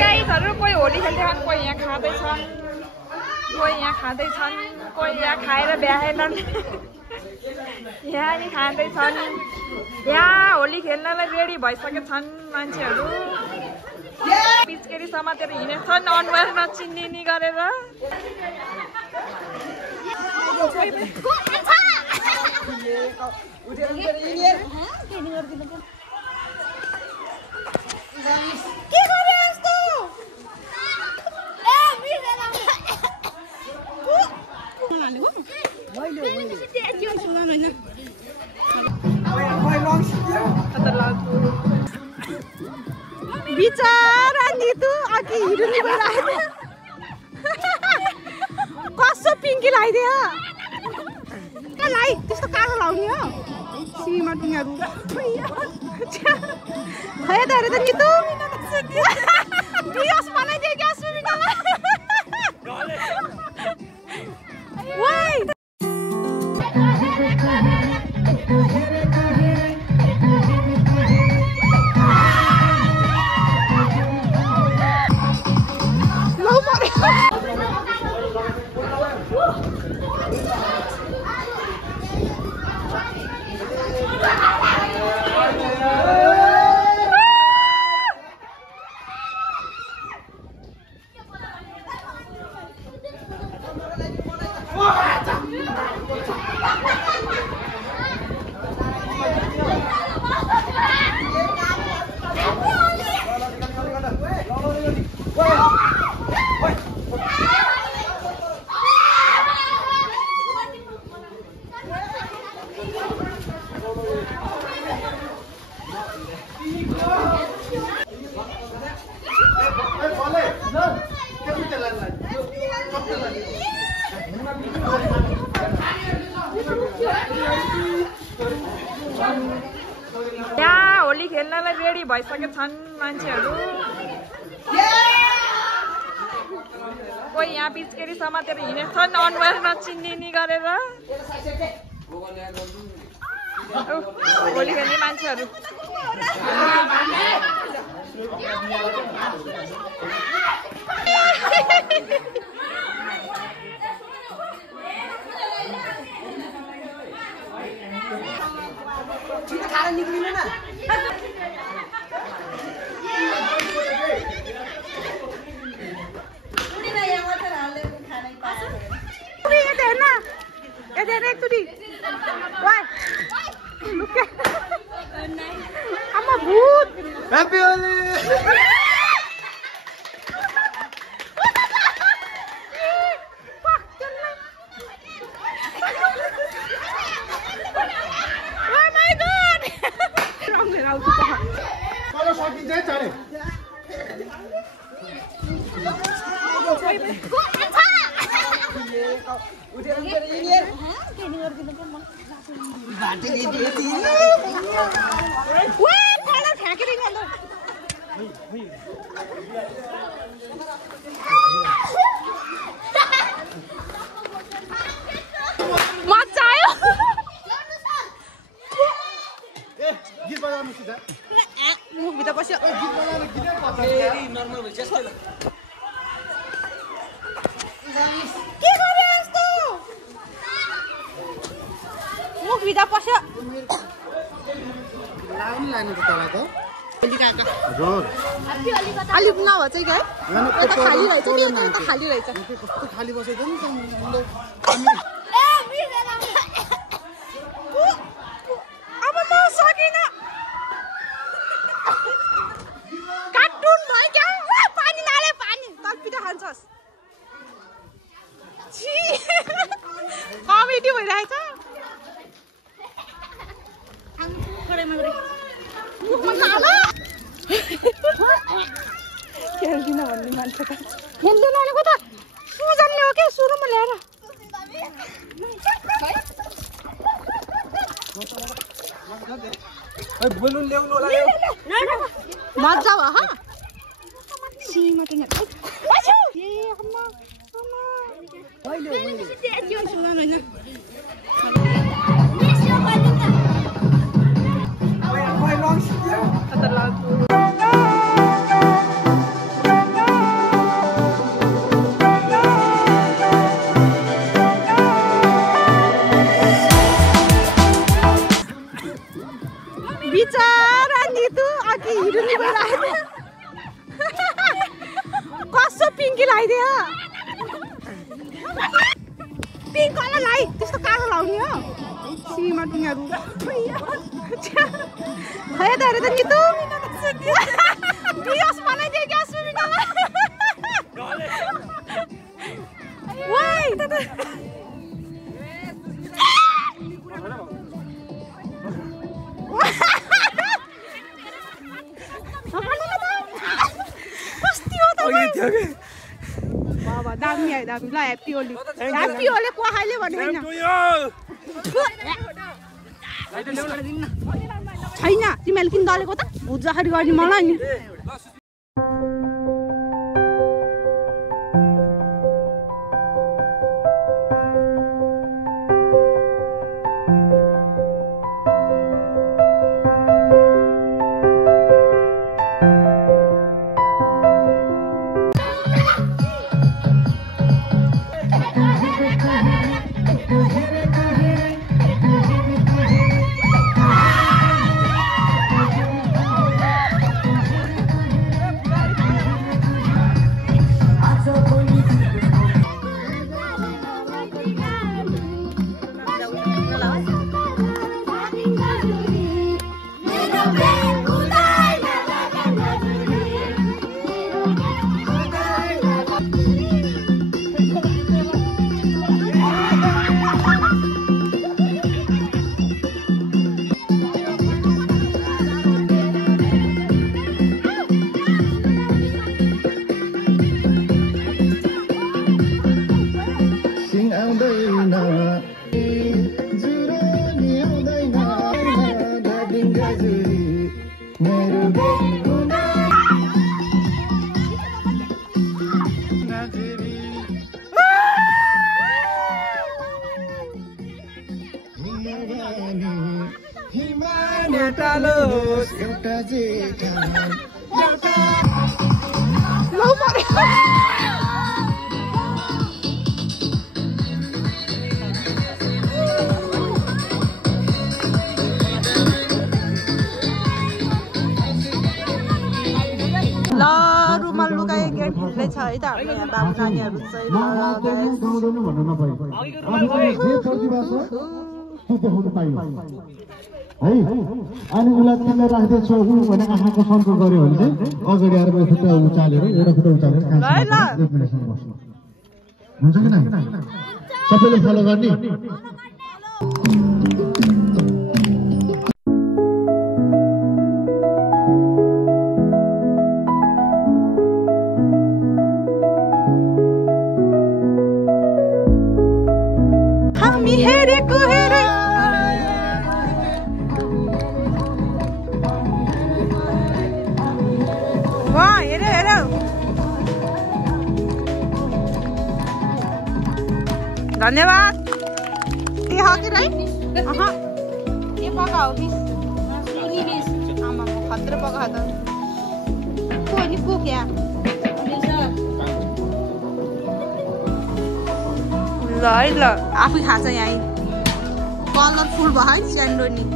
गाईहरू कोही होली खेल्दैछन्, कोही यहाँ खाँदैछन्, कोही यहाँ खाँदैछन्, कोही यहाँ खाएर भ्याएनन्, यहाँ नि खाँदैछन्। यहाँ होली खेल्नलाई रेडी भइसकेछन् मान्छेहरू। पिचकेरी समातेर हिँडेछन् अनुहार नचिन्ने गरेर। बिचारा नितु अघि हिँड्नु गइरहेको कसो पिङ्की लगाइदियो त्यस्तो कालो लाउने हो सीमा टिङहरू खै त अरे त नितु बियस बनाइदियो क्या सुमिनालाई यहाँ होली खेल्नलाई रेडी भइसकेछन् मान्छेहरू। कोही यहाँ पिचकेरी समातेर हिँडेछन् अनुहार नचिन्ने गरेर। होली खेल्ने मान्छेहरू निक्लिनु न Happy Holi! मजा आयो मुखभित्र पस्यो मुखभित्र पस्यो अलिक नभए चाहिँ क्या खाली रहेछ नि खाली रहेछ खाली बसेको अब म सकिनँ कार्टुन भयो क्या पानी नाले पानी तलपिटा खान्छस् कमेडी भइरहेछ खेल्दिन भन्ने मान्छे त खेल्दैन भनेको त सुजनले हो क्या सुरुमा ल्याएर बोलुन ल्याउनु होला मजा भयो कसो पिङ्की लगाइदियो पिङ्क कलर लाइ त्यस्तो कालो लाउने हो सीमा टिङहरू खै त हेरे त नि तँ बियस बनाइदियो क्या सुमिनालाई वाइ बाबा दामी आयो दामी ल ह्याप्पी होली को खाइले भने होइन छैन तिमीहरूले किन दलेको त भुजाखरी गर्ने मलाई नि रुमाल लुगाए गेट भित्रै छ है त हाम्रो यहाँ बाबु नानीहरू चाहिँ है अनि उसलाई त्यसलाई राख्दैछु ऊ भने आँखाको सन्तो गर्यो भने चाहिँ अगाडि आएर मैले खुट्टा उचालेर एउटा खुट्टा उचालेर एक मिनटसम्म बस्नु हुन्छ कि न सबैले फलो गर्ने हामी हेरेको हेरे धन्यवाद ये हो कि नहीं हाँ ये पका हो फिश आमा खतरे पका था कोई नहीं को क्या ल आफै खान्छ यहाँ कलरफुल भयो है स्यान्डोनी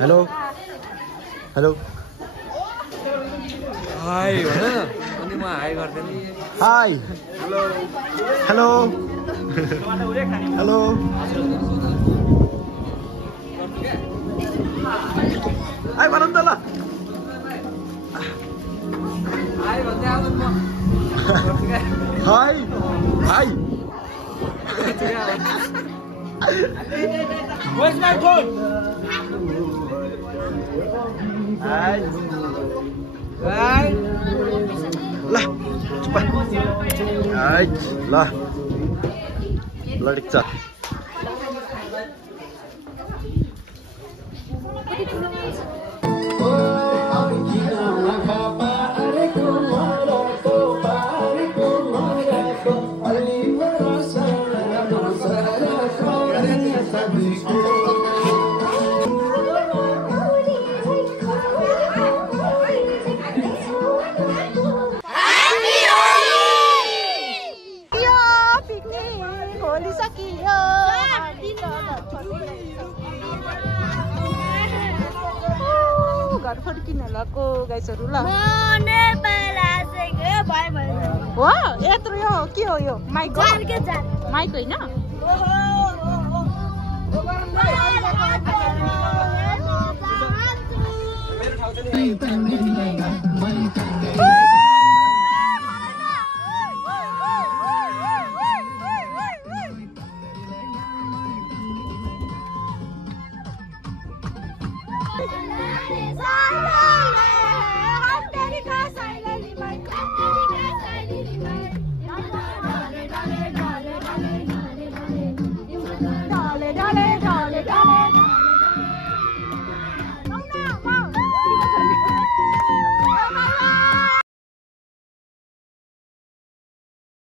हेलो हेलो हाय अनि म हाई गर्दै नि हाय हेलो हेलो हाय भन त ल हाई भन्दै आउनु म हाय हाय Where's my phone? हाय हाय ल चुप हाय ल ल ठिक छ भएको गाइसहरू ल हो यत्रो यो के हो यो माइक माइक होइन